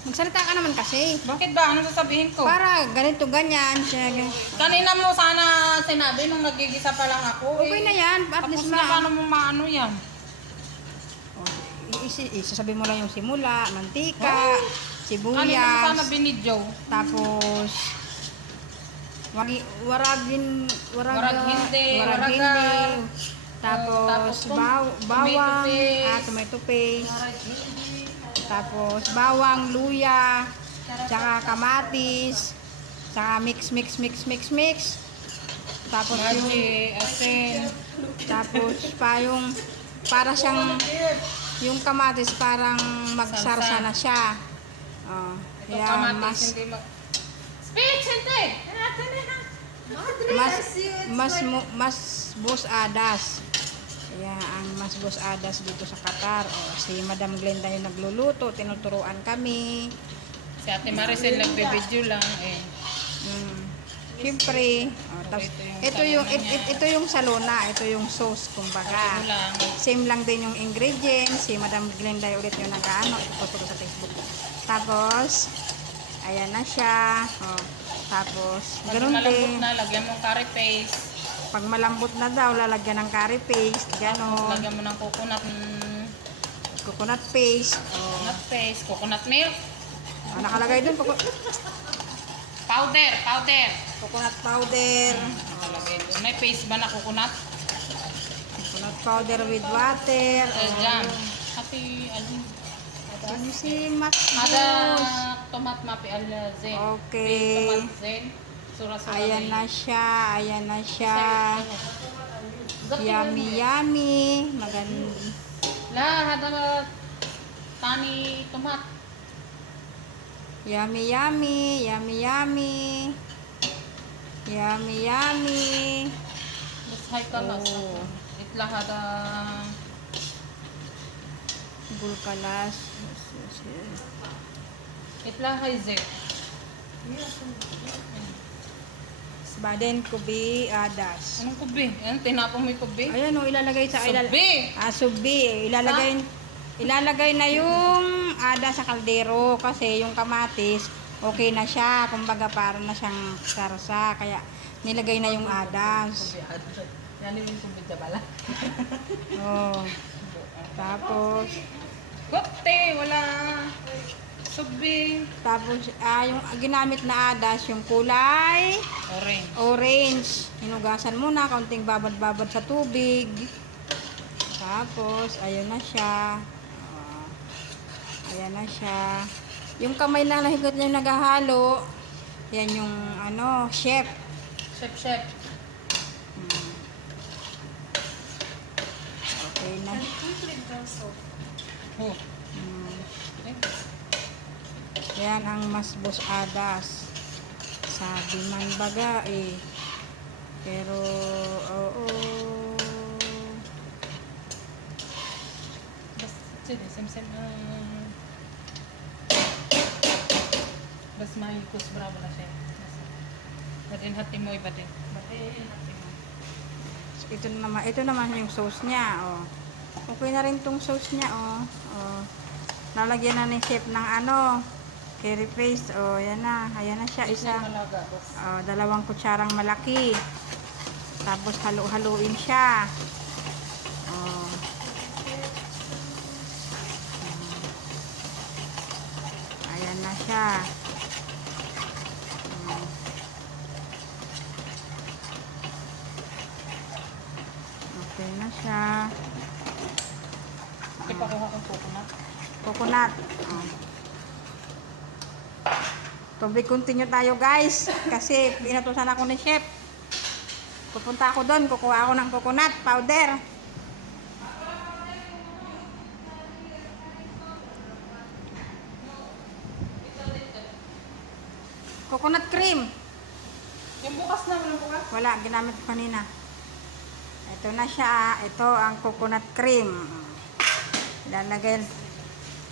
Magsalita ka naman kasi. Bakit ba? Ano sasabihin ko? Para ganito, ganyan. Kanina mo sana sinabi nung nagigisa pa lang ako. Okay na yan. At Tapos least na paano mo maano yan? Isasabi mo lang yung simula, mantika, Kanina mo sibuyas. sana binidyo. Tapos, warag hindi. Tapos, bawang, tomato paste. Tapos, bawang, luya, tsaka kamatis, tsaka mix. Tapos, Margie, asin. tapos pa yung, para siyang, yung kamatis parang magsarsa na siya. Oh, Ito yan, kamatis, hindi Speech, hindi! mas busadas. Kaya ang mas busadas dito sa Qatar. O, si Madam Glenda yung nagluluto, tinuturuan kami. Si Ate Maricel nagbibideo lang eh. Siyempre, tapos ito yung salona, ito yung sauce kumbaga. Ito lang. Same lang din yung ingredients. Si Madam Glenda ulit yung nag-ano, ipopost ko sa Facebook. Tapos ayan na siya. Tapos Pag ganun malambot din. na, lagyan mong curry paste. Pag malambot na daw, lalagyan ng curry paste, ganon. Lagyan mo ng Coconut paste. coconut paste, coconut milk, Nakalagay dun, powder. coconut powder. Nakalagay doon. May paste ba na coconut? Coconut powder with water. Jam. Ate, alin? Ano si Max Ada Juice? tomat mapi alzen. Okay. Tomat zen. Sura-sura. Ayan na siya. Yummy. Maganda. La, hada tani tomat. Yummy. Mas hay kalas. Oh. Itla hada Bulkalas. itla hay zen. Baden kubi adas. Anong kubi? Yan, tinapong may kubi. Ayan o, ilalagay sa Subi! subi. Ilalagay na yung ada sa kaldero kasi yung kamatis okay na siya. Kumbaga para na siyang sarsa. Kaya nilagay na yung adas. Yan yung kubi sa bala. Oh. Tapos Kote, wala. Subi. tapos yung ginamit na adas yung kulay orange. Hinugasan muna, kaunting babad-babad sa tubig. Tapos ayun na siya. Ayan na siya. Yung kamay na nahigot niya yung naghahalo, yan yung chef. Chef. Okay na. Oh. Yan ang mas busadas. Sabi man baga eh. Pero, oo. Sige, sem-sem. Bas may kus bravo na siya. Batin hati mo ibatin. Ito naman yung sauce niya, oh. Okay na rin tong sauce niya, oh. Lalagyan na ni chef ng curry paste, oh, yan na. Ayan na siya, isa. 2 kutsarang malaki. Tapos halu-haluin siya. Oh. Ayan na siya. Okay na siya. Ipakuha kong coconut. Coconut. Oh. Tubig continue tayo guys. Kasi pinatusan ako ni chef. Pupunta ako doon. Kukuha ako ng coconut powder. Coconut cream. Yung bukas na, walang bukas? Wala, ginamit ko kanina. Ito na siya. Ito ang coconut cream.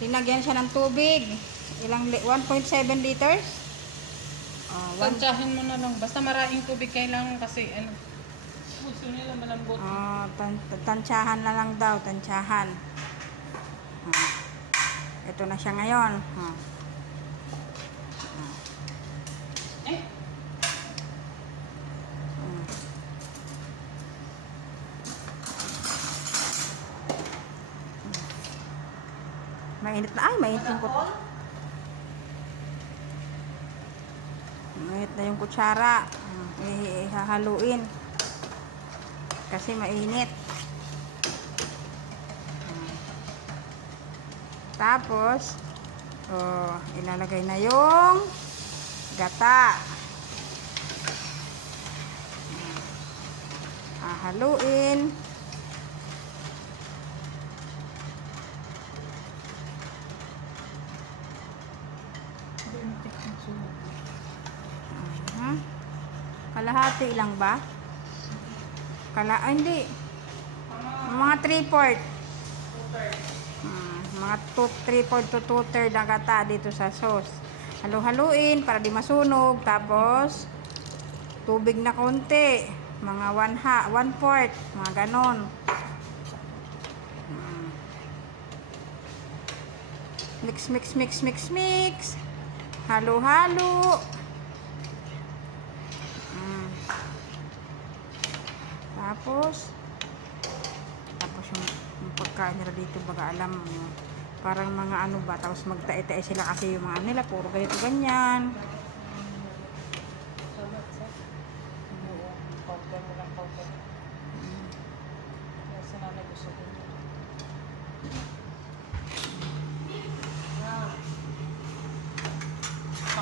Linagyan siya ng tubig. 1.7 liters. Tansyahin mo na lang. Basta maraming tubig kailangan kasi nila malambot. Oh, tansyahan na lang daw, tansyahan. Ah. Ito na siya ngayon. Ah. Eh, Mm. Mainit na. Ay, mainit yung mainit na yung kutsara. Ihahaluin. Kasi mainit. Tapos, ilalagay na yung gata. Haluin. Kalahati lang ba? Hindi. Mga 3/4. Mga 3/4 to 2/3 na gata dito sa sauce. Halu-haluin para di masunog. Tapos, tubig na konti. Mga 1/4. Mga ganon. Mix, mix, mix, mix, mix. Halo-halo. Tapos yung pagkain nila dito baga alam mo, parang mga ano ba, tapos magtae-tae sila kasi yung mga nila puro ganito ganyan.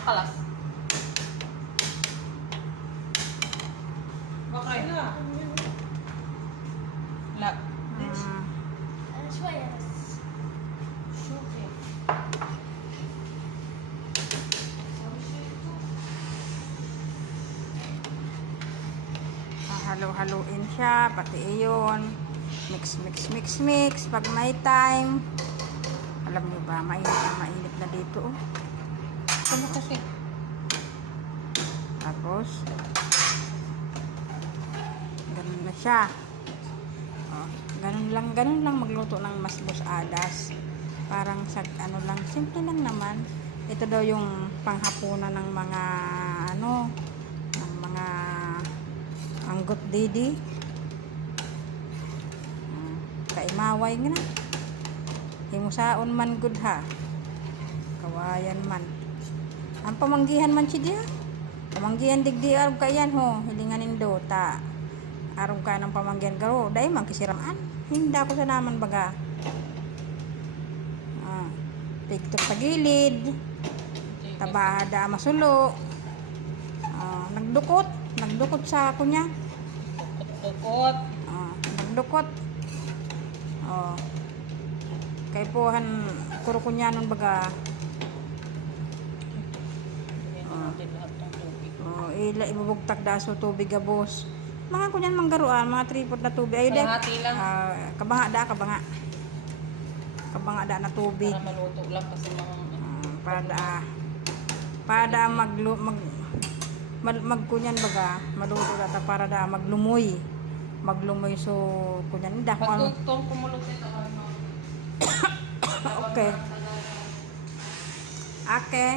makalas. Okay na. La. Halo-haloin siya, pati iyon. Mix, mix, mix, mix. Pag may time, alam niyo ba, mainit na dito. Ano kasi? Tapos, ganun na siya. Ganun lang magluto ng masbos adas. Parang sa ano lang, simple lang naman. Ito daw yung panghapunan ng mga ng mga anggot didi. Kaimaway nga na. Himusaon man good ha. Kawayan man. Ang pamanggihan man si diya. Pamanggihan digdi arog kayan ho. Hilinganin do ta. Arog ka ng pamanggihan garo. Dahil man kisiramaan. Hindi ako sa naman baga. Tiktok sa gilid. Tabada masulo. Nagdukot sa kunya. Dukot. Nagdukot. Kay puhan kuro kunya nun baga. Ibubugtak daso tubig gabos. Mga kunyan manggaruan, mga 3/4 na tubig. Ayun deh. Kalahati lang. Kabanga da na tubig. Para maluto lang kasi mga Para magkunyan baga, maluto data para da maglumoy so kunyan da ko ano. pagtutong kumulot ito ano. Okay. Okay.